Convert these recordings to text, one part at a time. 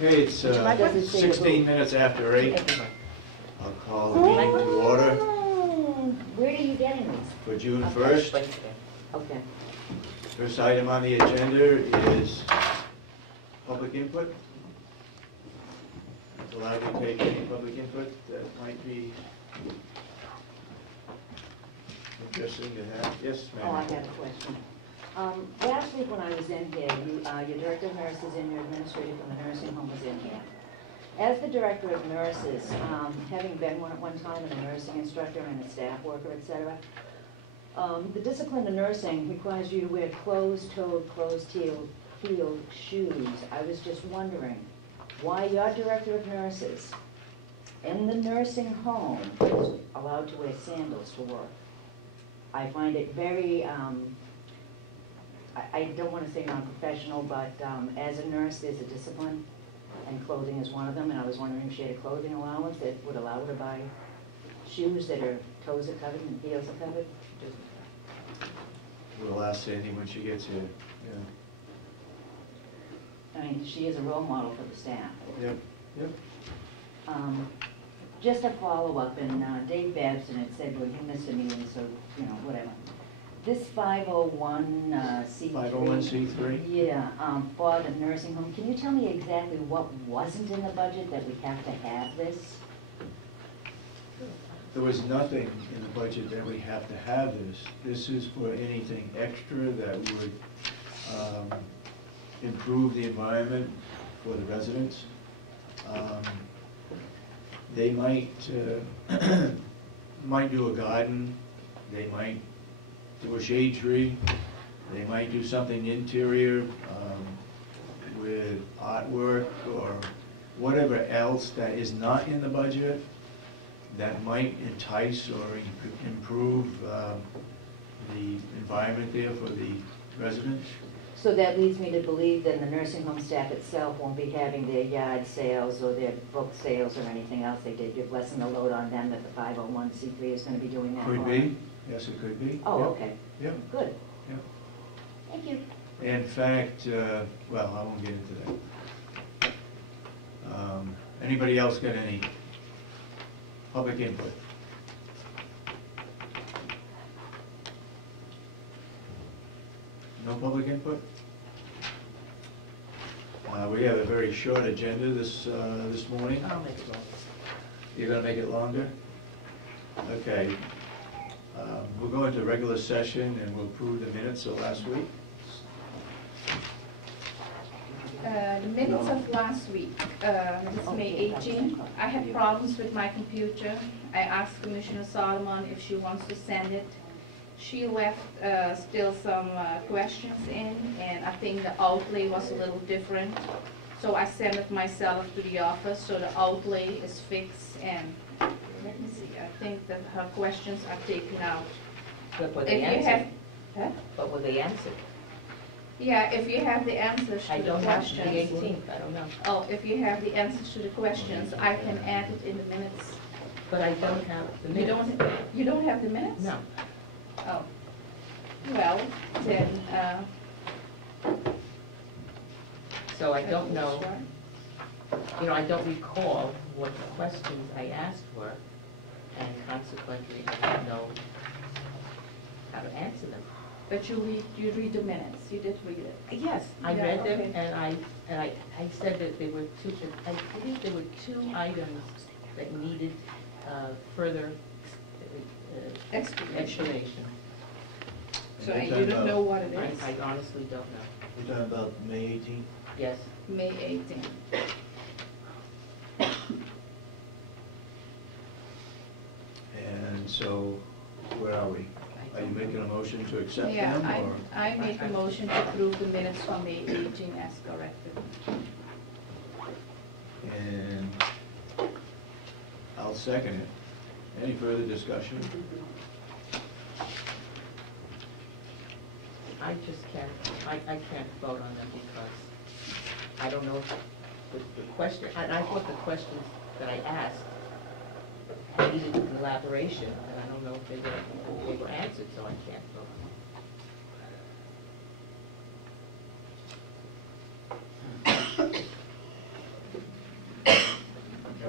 Okay, it's 16 minutes after 8. I'll call the meeting to order Where are you getting these? for June 1st. Okay. First item on the agenda is public input. It's allowed to take any public input that might be interesting to have. Yes, ma'am. Oh, I got a question. Last week when I was in here, your director of nurses and your administrator from the nursing home was in here. As the director of nurses, having been one at one time and a nursing instructor and a staff worker, etc., the discipline of nursing requires you to wear closed-toed, closed-heeled shoes. I was just wondering why your director of nurses in the nursing home is allowed to wear sandals to work. I find it very, I don't want to say non-professional, but as a nurse, there's a discipline, and clothing is one of them, and I was wondering if she had a clothing allowance that would allow her to buy shoes that her toes are covered and heels are covered. We'll ask Sandy when she gets here. Yeah. I mean, she is a role model for the staff. Yep. Yep. Just a follow-up, and Dave Babson had said, well, you missed a meeting, so, you know, whatever. This 501c3. 501c3? Yeah, for the nursing home. Can you tell me exactly what wasn't in the budget that we have to have this? There was nothing in the budget that we have to have this. This is for anything extra that would improve the environment for the residents. They might might do a garden. They might do a shade tree. They might do something interior with artwork or whatever else that is not in the budget that might entice or improve the environment there for the residents. So that leads me to believe that the nursing home staff itself won't be having their yard sales or their book sales or anything else. They did give lessen the load on them that the 501c3 is going to be doing that. Could be. Yes, it could be. Oh, yep. Okay. Yep. Good. Yep. Thank you. In fact, well, I won't get into that. Anybody else got any public input? No public input? We have a very short agenda this morning. I'll make it longer. You're going to make it longer? Okay. We'll go into regular session and we'll approve the minutes of last week. The minutes of last week, this is May 18. I had problems with my computer. I asked Commissioner Solomon if she wants to send it. She left still some questions in, and I think the outlay was a little different. So I sent it myself to the office, so the outlay is fixed, and let me see, I think that her questions are taken out. But were they answered? Huh? But were they answered? Yeah, if you have the answers to the questions. I don't have the 18th, I don't know. Oh, if you have the answers to the questions, I can add it in the minutes. But I don't have the minutes. You don't have the minutes? No. Oh. Well, then, So I don't know, you know, I don't recall what the questions I asked were, and consequently I don't know how to answer them. but you read the minutes, you did read it. Yes, I Yeah, read them, okay. and I said that there were I think there were two items that needed further explanation. So And you you're don't talking know what it I is? honestly don't know. We're talking about May 18th? Yes. May 18th. And so, where are we? Are you making a motion to accept Yeah, them, or? I make a motion to approve the minutes from May 18 as corrected. And I'll second it. Any further discussion? I just can't, I can't vote on them because I don't know if the question, and I thought the questions that I asked needed an elaboration, and I don't know if they were answered, so I can't vote.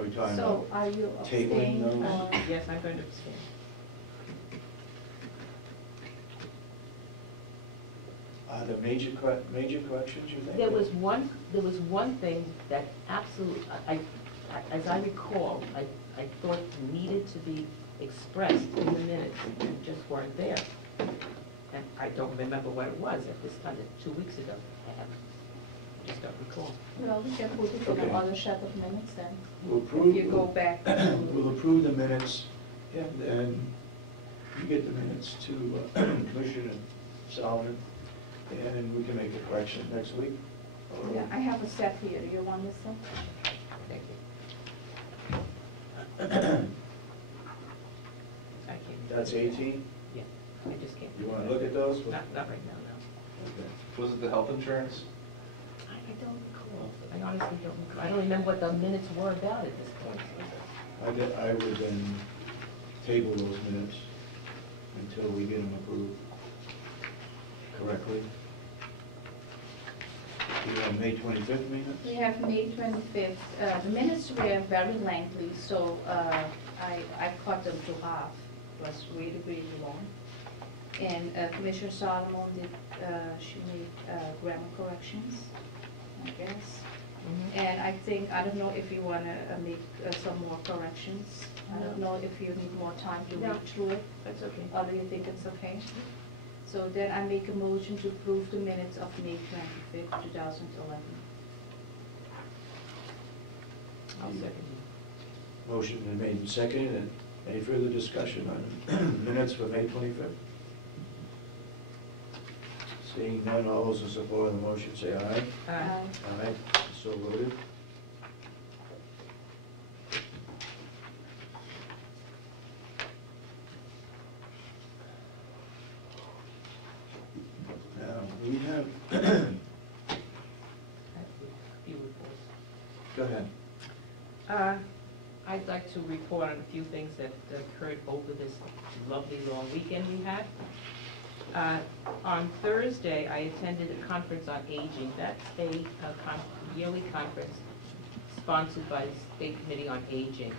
we talking So about? are you Tabling abstaining those? or? Yes, I'm going to abstain. Are there major corrections, you think? There was one thing that absolutely, as I recall, I thought needed to be expressed in the minutes and just weren't there. And I don't remember what it was at this time, 2 weeks ago. I just don't recall. Well, we can put it in Okay. another set of minutes then. We'll If you go back. We'll approve the minutes, and then you get the minutes to Commissioner Solomon, and we can make a correction next week. Or- Yeah, I have a set here. Do you want this set? Thank you. I can't. That's 18? Yeah, I just can't. You want to look at those? Not right now, no. Okay. Was it the health insurance? I don't recall. I honestly don't recall. I don't remember what the minutes were about at this point. I would then table those minutes until we get them approved correctly. Do you have May 25th minutes? We have May 25th. The minutes were very lengthy, so I cut them to half. It was really, really long. And Commissioner Solomon did, she made grammar corrections, I guess. And I think, I don't know if you want to make some more corrections. I don't know if you need more time to No. read through it, That's okay. or do you think it's okay? So then I make a motion to approve the minutes of May 25th, 2011. I'll second you. Motion been made and seconded, and any further discussion on minutes for May 25th? Seeing none, all those in support of the motion say aye. Aye, so voted. Now, we have, Few reports. go ahead. I'd like to report on a few things that occurred over this lovely long weekend we had. On Thursday, I attended a conference on aging. That's a yearly conference sponsored by the State Committee on Aging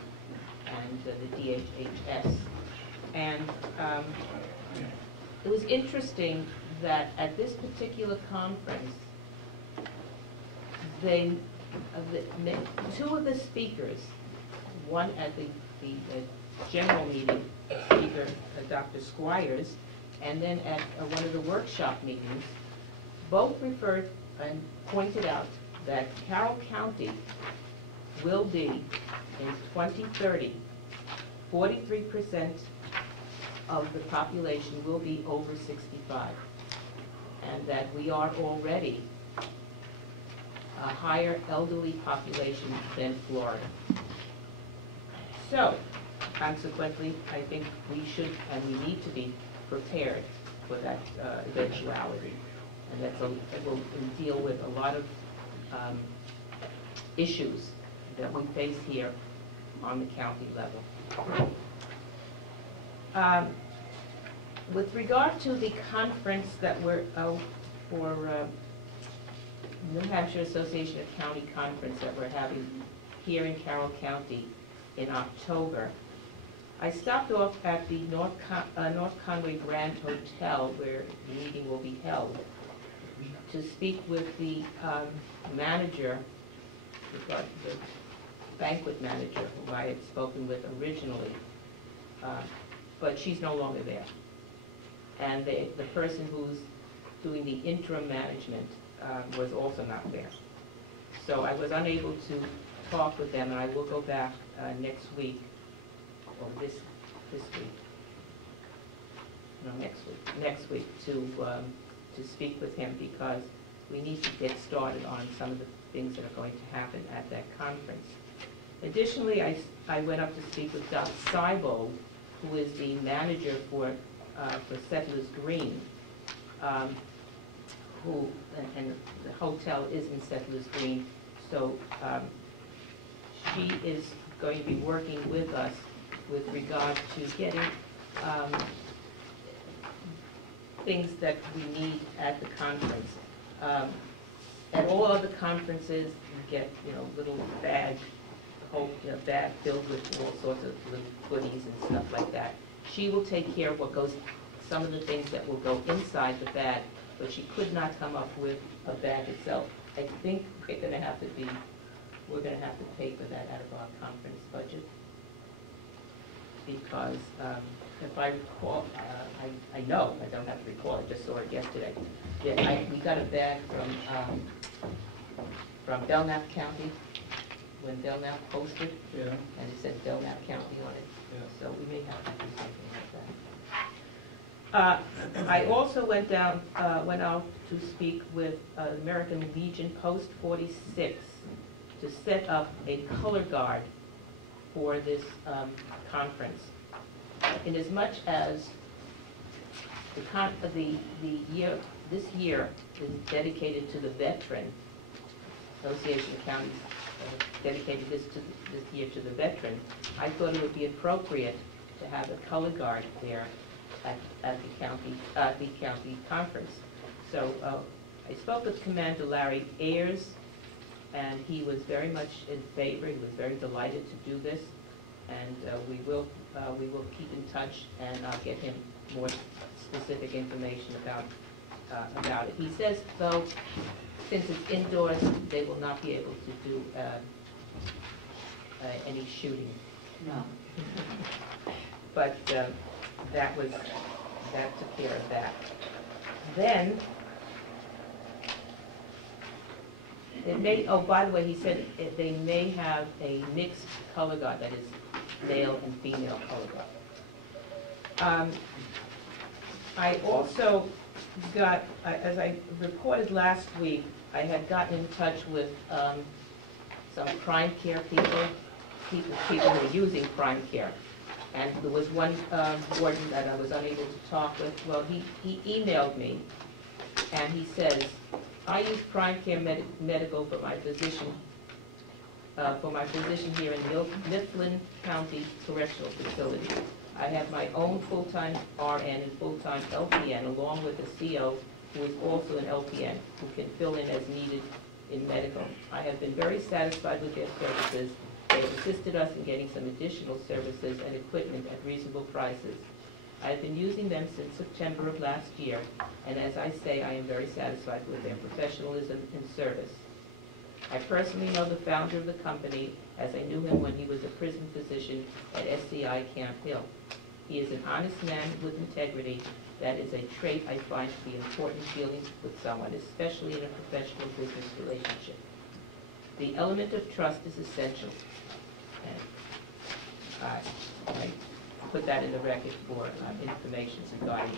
and the DHHS. And it was interesting that at this particular conference, two of the speakers, one at the general meeting speaker, Dr. Squires, and then at one of the workshop meetings, both referred and pointed out that Carroll County will be, in 2030, 43% of the population will be over 65, and that we are already a higher elderly population than Florida. So, consequently, I think we should and we need to be prepared for that eventuality. And that will deal with a lot of issues that we face here on the county level. With regard to the conference that we're for New Hampshire Association of County Conference that we're having here in Carroll County in October, I stopped off at the North Conway Grand Hotel where the meeting will be held to speak with the manager, the banquet manager whom I had spoken with originally, but she's no longer there. And the person who's doing the interim management was also not there. So I was unable to talk with them, and I will go back next week, or this week. No, next week to speak with him, because we need to get started on some of the things that are going to happen at that conference. Additionally, I went up to speak with Doc Seibold, who is the manager for Settlers Green, and the hotel is in Settlers Green, so she is going to be working with us with regard to getting things that we need at the conference. At all other conferences, you get, little badge whole bag filled with all sorts of little goodies and stuff like that. She will take care of what goes, some of the things that will go inside the bag, but she could not come up with a bag itself. I think we're gonna have to pay for that out of our conference budget. Because if I recall, I know, I don't have to recall, I just saw it yesterday. Yeah, we got a bag from Belknap County, when Belknap posted, Yeah. and it said Belknap County on it. Yeah. So we may have to do something like that. I also went out to speak with American Legion Post 46 to set up a color guard for this conference. Inasmuch as this year is dedicated to the veteran, Association of Counties dedicated this year to the veteran, I thought it would be appropriate to have a color guard there at the county conference. So I spoke with Commander Larry Ayers, and he was very much in favor. He was very delighted to do this, and we will keep in touch, and I'll get him more specific information about it. He says, though, since it's indoors, they will not be able to do any shooting. No. But that took care of that. Then, by the way, he said they may have a mixed color guard, that is male and female color guard. I also got, as I reported last week, I had gotten in touch with some crime care people who are using crime care. And there was one warden that I was unable to talk with. Well, he emailed me, and he says, I use crime care medical for my physician here in Mifflin County Correctional Facility. I have my own full-time RN and full-time LPN, along with a CO who is also an LPN, who can fill in as needed in medical. I have been very satisfied with their services. They have assisted us in getting some additional services and equipment at reasonable prices. I have been using them since September of last year, and as I say, I am very satisfied with their professionalism and service. I personally know the founder of the company, as I knew him when he was a prison physician at SCI Camp Hill. He is an honest man with integrity. That is a trait I find to be important dealing with someone, especially in a professional business relationship. The element of trust is essential. And I put that in the record for information regarding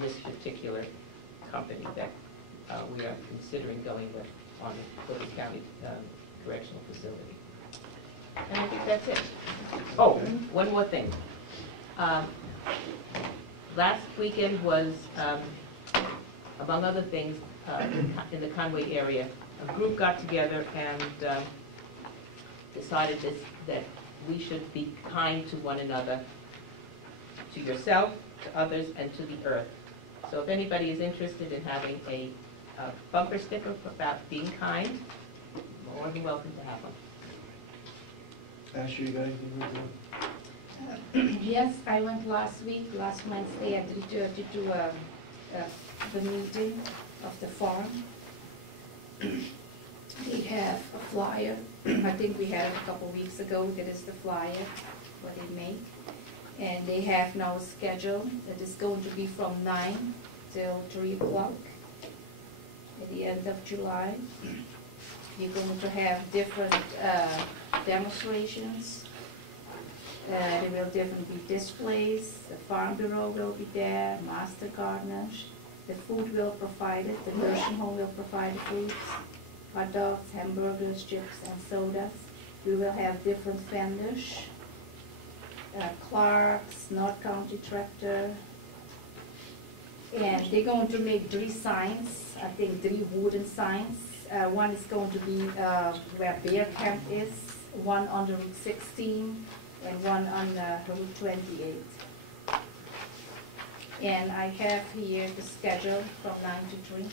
this particular company that we are considering going with on the Carroll County Correctional Facility. And I think that's it. Oh, one more thing. Last weekend was, among other things, in the Conway area, a group got together and decided that we should be kind to one another, to yourself, to others, and to the earth. So if anybody is interested in having a bumper sticker about being kind, more than welcome to have one. Ashley, you got anything to do? Yes, I went last Wednesday at 3:30 to the meeting of the forum. They have a flyer. I think we had it a couple weeks ago. That is the flyer, what they make. And they have now a schedule that is going to be from 9 till 3 o'clock at the end of July. You're going to have different demonstrations. There will definitely be displays. The Farm Bureau will be there, master gardeners. The food will provide it. The nursing home will provide the foods. Hot dogs, hamburgers, chips, and sodas. We will have different vendors. Clark's, North County Tractor. And they're going to make 3 signs, I think 3 wooden signs. One is going to be where Bear Camp is, one on the Route 16, and one on Route 28. And I have here the schedule from 9 to 3.